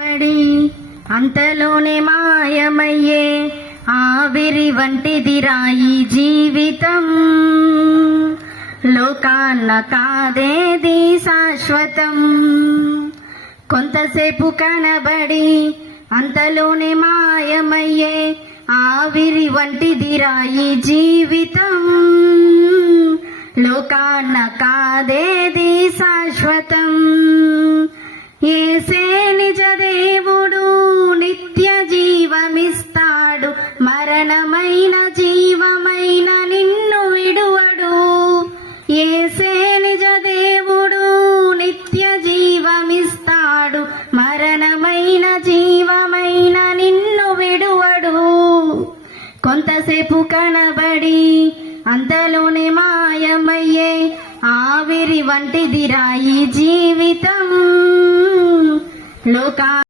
పడి అంతలోనే మాయమయ్యే ఆవిరి వంటిదిరా ఈ జీవితం. లోకాన్న కాదేది శాశ్వతం. కొంతసేపు కనబడి అంతలోనే మాయమయ్యే ఆవిరి వంటిదిరా ఈ జీవితం. లోకాన్న కాదేది శాశ్వతం. యేసే నిజ దేవుడు, నిత్య జీవమిస్తాడు. మరణమైన జీవమైన నిన్ను విడువడు. యేసే నిజ దేవుడు, నిత్య జీవమిస్తాడు. మరణమైన జీవమైన నిన్ను విడువడు. కొంతసేపు కనబడి అంతలోనే మాయమయ్యే ఆవిరి వంటిదిరా ఈ జీవితం. లోకా